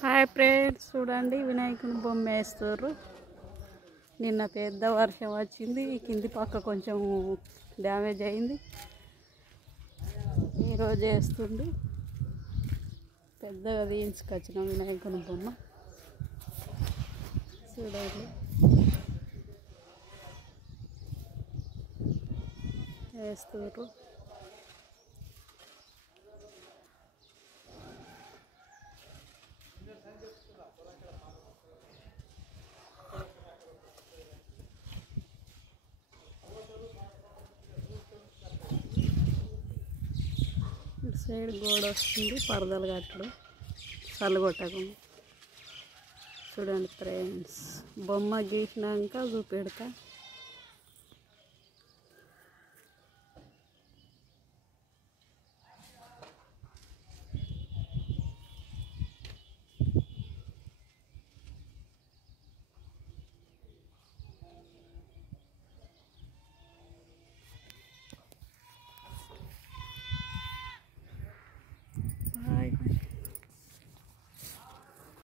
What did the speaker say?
Hi friends, చూడండి వినాయకుని బొమ్మ వేస్తారు. నిన్న పెద్ద వర్షం వచ్చింది, కింది పక్క కొంచెం డ్యామేజ్ అయింది. ఈరోజు వేస్తుంది. పెద్దగా తీయించుకొచ్చిన వినాయకుని బొమ్మ చూడండి. వేస్తారు. ఇటు సైడ్ గోడ వస్తుంది, పరదలు కట్టడం చల్లు కొట్టకుండా. చూడండి ఫ్రెండ్స్, బొమ్మ గీసినాక చూపెడతా.